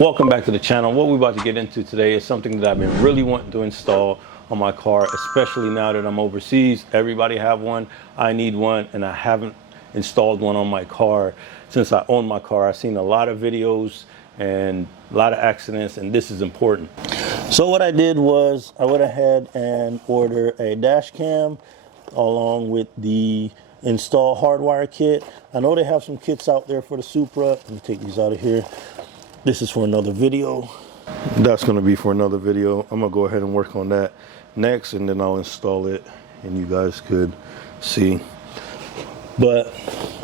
Welcome back to the channel. What we're about to get into today is something that I've been really wanting to install on my car, especially now that I'm overseas. Everybody have one, I need one, and I haven't installed one on my car since I own my car. I've seen a lot of videos and a lot of accidents, and this is important. So what I did was I went ahead and ordered a dash cam along with the install hardwire kit. I know they have some kits out there for the Supra. Let me take these out of here. This is for another video. That's going to be for another video. I'm going to go ahead and work on that next, and then I'll install it and you guys could see. But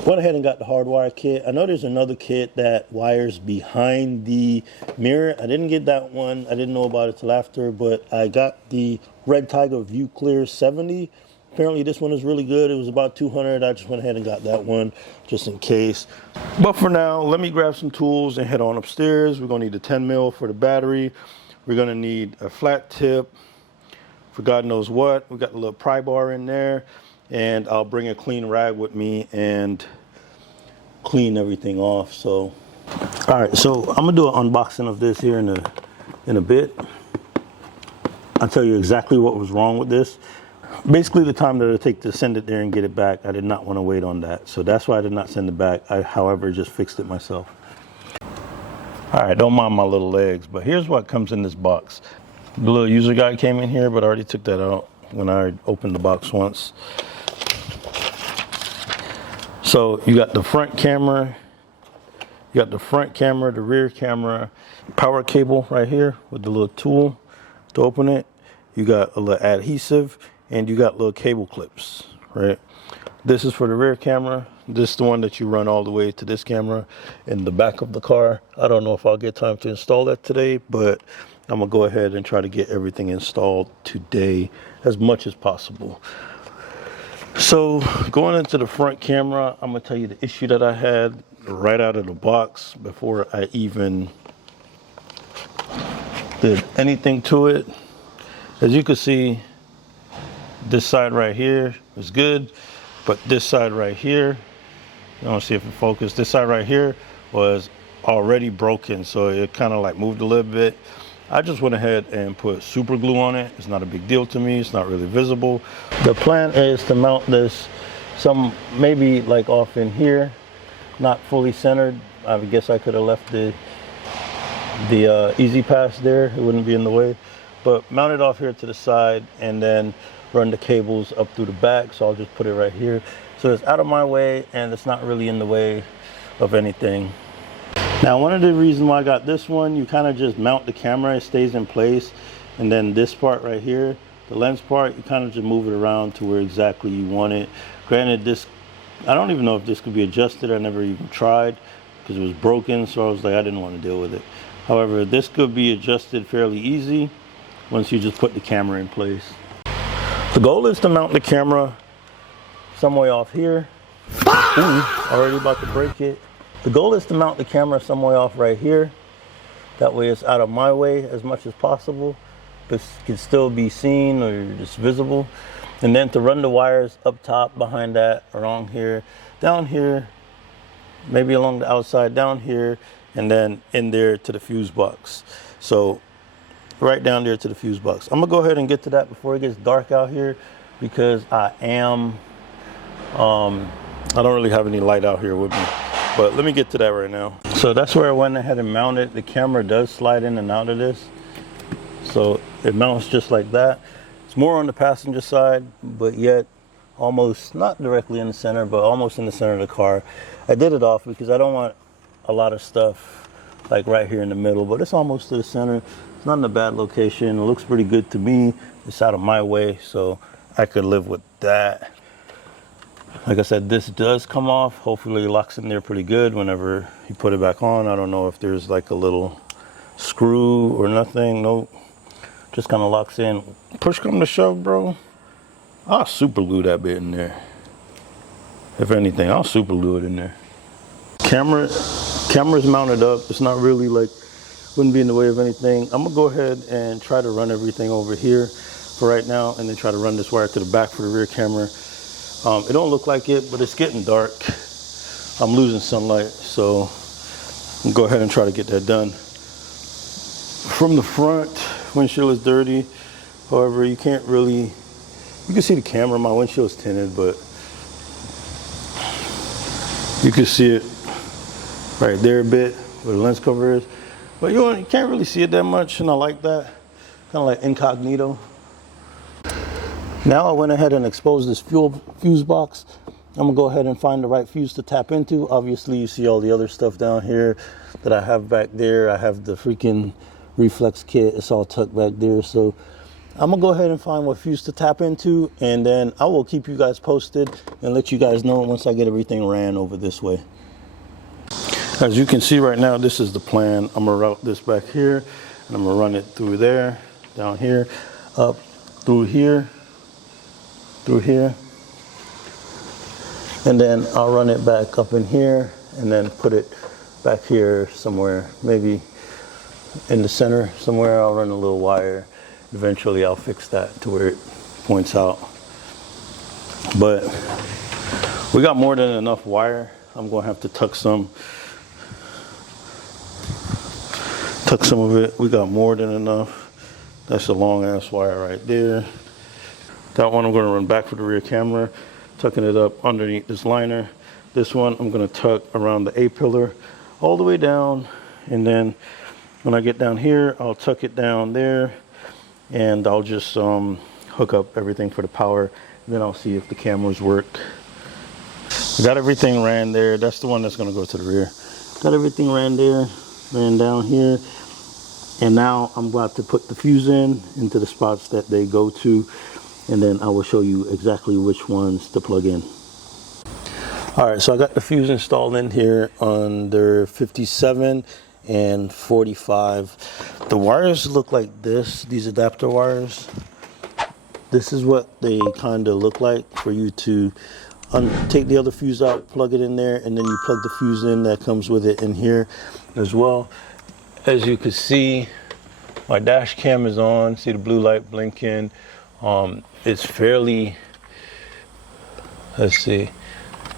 went ahead and got the hardwire kit. I know there's another kit that wires behind the mirror. I didn't get that one. I didn't know about it till after, but I got the Redtiger ViewClear 70. Apparently this one is really good. It was about 200. I just went ahead and got that one just in case. But for now, let me grab some tools and head on upstairs. We're gonna need a 10 mil for the battery. We're gonna need a flat tip for God knows what. We got a little pry bar in there, and I'll bring a clean rag with me and clean everything off. So, all right, so I'm gonna do an unboxing of this here in a bit. I'll tell you exactly what was wrong with this. Basically, the time that it'll take to send it there and get it back, I did not want to wait on that. So that's why I did not send it back. I, however, just fixed it myself. All right, don't mind my little legs, but here's what comes in this box. The little user guide came in here, but I already took that out when I opened the box once. So you got the front camera, the rear camera, power cable right here with the little tool to open it. You got a little adhesive, and you got little cable clips, right? This is for the rear camera. This is the one that you run all the way to this camera in the back of the car. I don't know if I'll get time to install that today, but I'm gonna go ahead and try to get everything installed today as much as possible. So going into the front camera, I'm gonna tell you the issue that I had right out of the box before I even did anything to it. As you can see, this side right here is good, but this side right here, I want to see if it focused. This side right here was already broken, so it kind of like moved a little bit. I just went ahead and put super glue on it. It's not a big deal to me. It's not really visible. The plan is to mount this maybe like off in here, not fully centered. I guess I could have left the easy pass there. It wouldn't be in the way. But mount it off here to the side and then run the cables up through the back. So I'll just put it right here. So it's out of my way and it's not really in the way of anything. Now, one of the reasons why I got this one, you kind of just mount the camera, it stays in place. And then this part right here, the lens part, you kind of just move it around to where exactly you want it. Granted, this, I don't even know if this could be adjusted. I never even tried because it was broken. So I was like, I didn't want to deal with it. However, this could be adjusted fairly easy once you just put the camera in place. The goal is to mount the camera some way off here. Ooh, already about to break it. The goal is to mount the camera some way off right here. That way it's out of my way as much as possible, but it can still be seen or just visible. And then to run the wires up top, behind that, around here, down here, maybe along the outside, down here, and then in there to the fuse box. So right down there to the fuse box. I'm gonna go ahead and get to that before it gets dark out here, because I don't really have any light out here with me, but let me get to that right now. So that's where I went ahead and mounted. The camera does slide in and out of this, so it mounts just like that. It's more on the passenger side, but yet almost not directly in the center, but almost in the center of the car. I did it off because I don't want a lot of stuff like right here in the middle, but it's almost to the center. It's not in a bad location. It looks pretty good to me. It's out of my way, so I could live with that. Like I said, this does come off. Hopefully it locks in there pretty good whenever you put it back on. I don't know if there's like a little screw or nothing. Nope. Just kind of locks in. Push come to shove, bro, I'll super glue that bit in there. If anything, I'll super glue it in there. Camera's mounted up. It's not really like, wouldn't be in the way of anything. I'm gonna go ahead and try to run everything over here for right now, and then try to run this wire to the back for the rear camera. It don't look like it, but it's getting dark. I'm losing sunlight, so I'll go ahead and try to get that done. From the front, windshield is dirty. However, you can't really, you can see the camera. My windshield is tinted, but you can see it right there a bit where the lens cover is. But you can't really see it that much, and I like that. Kind of like incognito. Now I went ahead and exposed this fuse box. I'm gonna go ahead and find the right fuse to tap into. Obviously, you see all the other stuff down here that I have back there. I have the freaking reflex kit. It's all tucked back there. So I'm gonna go ahead and find what fuse to tap into, and then I will keep you guys posted and let you guys know once I get everything ran over this way. As you can see right now, this is the plan. I'm gonna route this back here, and I'm gonna run it through there, down here, up through here, and then I'll run it back up in here and then put it back here somewhere, maybe in the center somewhere. I'll run a little wire. Eventually I'll fix that to where it points out. But we got more than enough wire. I'm gonna have to tuck some of it. We got more than enough. That's a long ass wire right there. That one I'm gonna run back for the rear camera, tucking it up underneath this liner. This one I'm gonna tuck around the A-pillar all the way down, and then when I get down here, I'll tuck it down there, and I'll just hook up everything for the power, and then I'll see if the cameras work. I got everything ran there. That's the one that's gonna go to the rear. Got everything ran there, ran down here, and now I'm about to put the fuse into the spots that they go to, and then I will show you exactly which ones to plug in. All right, so I got the fuse installed in here under 57 and 45. The wires look like this, these adapter wires. This is what they kind of look like for you to take the other fuse out, plug it in there, and then you plug the fuse in that comes with it in here as well. As you can see, my dash cam is on. See the blue light blinking. It's fairly, let's see,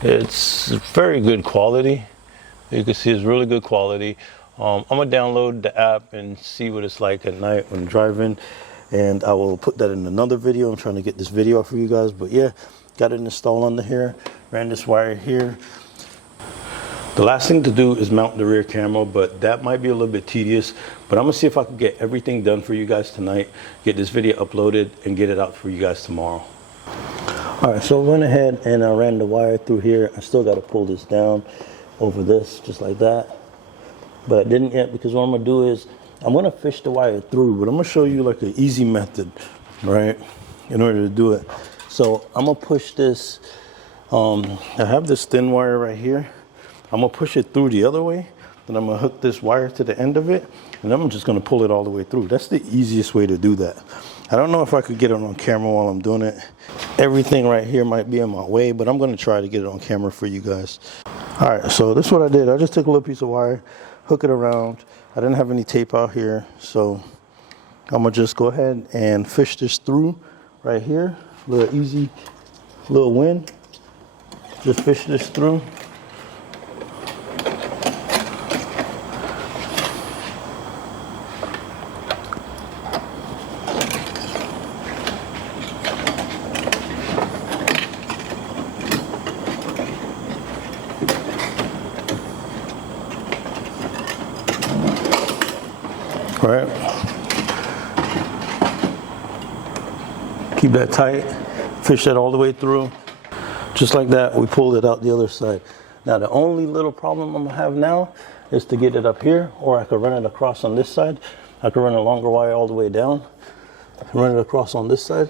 it's very good quality. You can see it's really good quality. I'm gonna download the app and see what it's like at night when driving, and I will put that in another video. I'm trying to get this video for you guys, but yeah, got it installed under here, ran this wire here. The last thing to do is mount the rear camera, but that might be a little bit tedious, but I'm gonna see if I can get everything done for you guys tonight, get this video uploaded, and get it out for you guys tomorrow. All right, so I went ahead and I ran the wire through here. I still gotta pull this down over this, just like that. But I didn't yet, because what I'm gonna do is, I'm gonna fish the wire through, but I'm gonna show you like an easy method, right, in order to do it. So I'm gonna push this, I have this thin wire right here. I'm gonna push it through the other way, then I'm gonna hook this wire to the end of it, and I'm just gonna pull it all the way through. That's the easiest way to do that. I don't know if I could get it on camera while I'm doing it. Everything right here might be in my way, but I'm gonna try to get it on camera for you guys. All right, so this is what I did. I just took a little piece of wire, hook it around. I didn't have any tape out here, so I'm gonna just go ahead and fish this through right here. A little easy, little win. Just fish this through. Right. Keep that tight. Fish that all the way through. Just like that, we pulled it out the other side. Now the only little problem I'm gonna have now is to get it up here, or I could run it across on this side. I could run a longer wire all the way down, run it across on this side,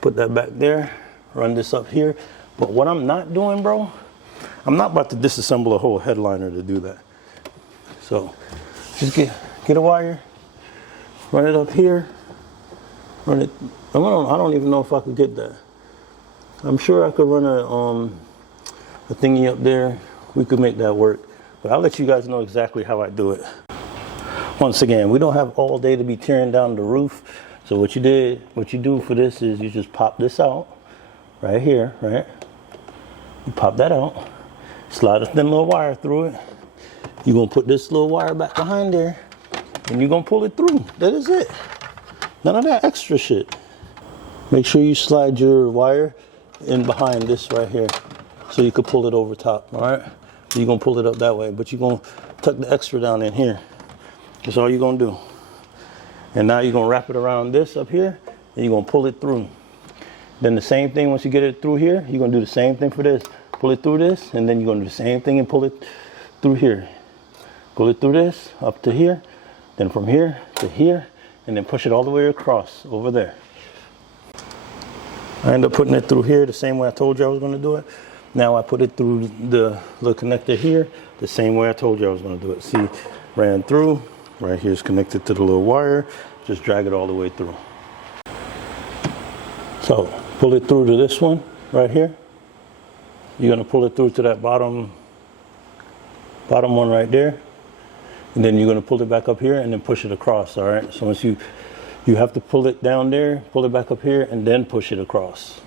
put that back there, run this up here. But what I'm not doing, bro, I'm not about to disassemble a whole headliner to do that. So just get a wire, run it up here, run it. I don't even know if I could get that. I'm sure I could run a thingy up there. We could make that work, but I'll let you guys know exactly how I do it. Once again, we don't have all day to be tearing down the roof. So what you do for this is you just pop this out right here, right? You pop that out, slide a thin little wire through it. You're gonna put this little wire back behind there, and you're gonna pull it through. That is it. None of that extra shit. Make sure you slide your wire in behind this right here so you can pull it over top, all right? So you're gonna pull it up that way, but you're gonna tuck the extra down in here. That's all you're gonna do. And now you're gonna wrap it around this up here, and you're gonna pull it through. Then the same thing, once you get it through here, you're gonna do the same thing for this. Pull it through this, and then you're gonna do the same thing and pull it through here. Pull it through this, up to here, then from here to here, and then push it all the way across over there. I end up putting it through here the same way I told you I was gonna do it. Now I put it through the little connector here the same way I told you I was gonna do it. See, ran through, right here is connected to the little wire, just drag it all the way through. So pull it through to this one right here. You're gonna pull it through to that bottom one right there. And then you're gonna pull it back up here and then push it across, all right? So once you have to pull it down there, pull it back up here, and then push it across.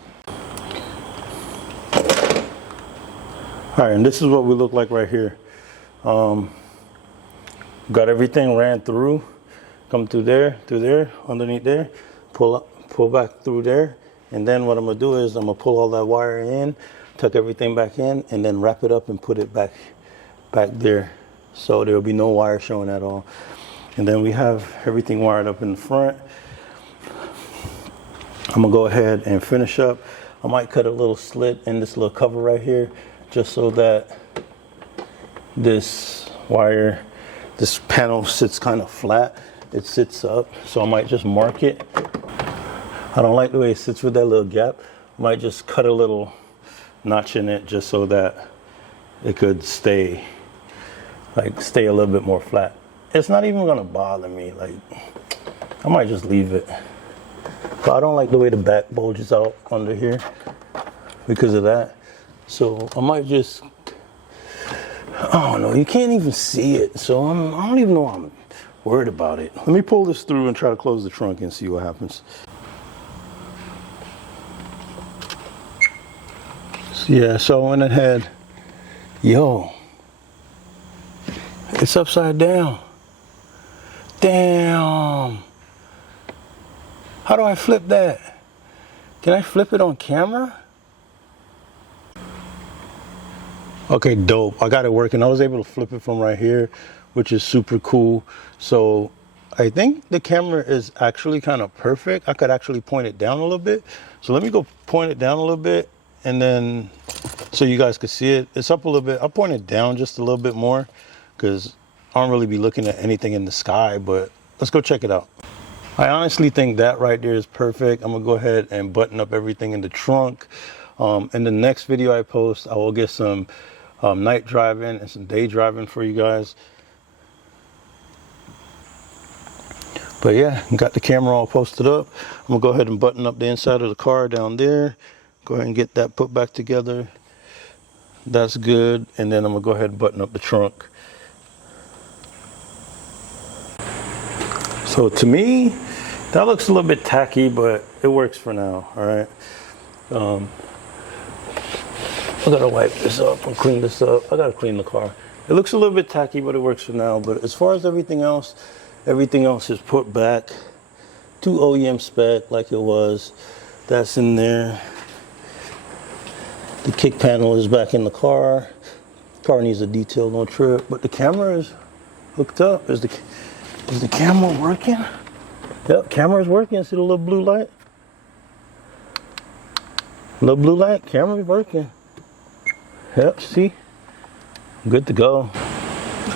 All right, and this is what we look like right here. Got everything ran through, come through there, underneath there, pull back through there, and then what I'm gonna do is I'm gonna pull all that wire in, tuck everything back in, and then wrap it up and put it back there. So there will be no wire showing at all. And then we have everything wired up in the front. I'm gonna go ahead and finish up. I might cut a little slit in this little cover right here, just so that this panel sits kind of flat. It sits up, so I might just mark it. I don't like the way it sits with that little gap. I might just cut a little notch in it just so that it could stay a little bit more flat. It's not even gonna bother me. Like, I might just leave it. But I don't like the way the back bulges out under here because of that. So I might just, I don't know, you can't even see it. So I don't even know I'm worried about it. Let me pull this through and try to close the trunk and see what happens. Yeah, so I went ahead, yo, it's upside down. Damn. How do I flip that? Can I flip it on camera? Okay, dope. I got it working. I was able to flip it from right here, which is super cool. So I think the camera is actually kind of perfect. I could actually point it down a little bit. So let me go point it down a little bit, and then so you guys could see it. It's up a little bit. I'll point it down just a little bit more because I don't really be looking at anything in the sky, but let's go check it out. I honestly think that right there is perfect. I'm gonna go ahead and button up everything in the trunk. In the next video I post, I will get some night driving and some day driving for you guys. But yeah, got the camera all posted up. I'm gonna go ahead and button up the inside of the car down there. Go ahead and get that put back together. That's good. And then I'm gonna go ahead and button up the trunk. So to me, that looks a little bit tacky, but it works for now, all right? I gotta wipe this up and clean this up. I gotta clean the car. It looks a little bit tacky, but it works for now. But as far as everything else is put back to OEM spec like it was. That's in there. The kick panel is back in the car. Car needs a detail, no trip, but the camera is hooked up. Is the camera working? Yep, camera is working. See the little blue light? Little blue light, camera is working. Yep, see? Good to go.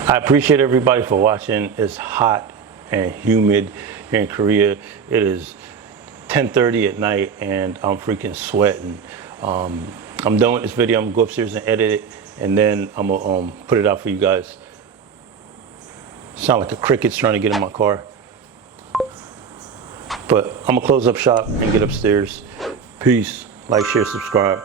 I appreciate everybody for watching. It's hot and humid here in Korea. It is 10:30 at night and I'm freaking sweating. I'm done with this video. I'm gonna go upstairs and edit it, and then I'm gonna put it out for you guys. Sound like a cricket's trying to get in my car. But I'm gonna close up shop and get upstairs. Peace. Like, share, subscribe.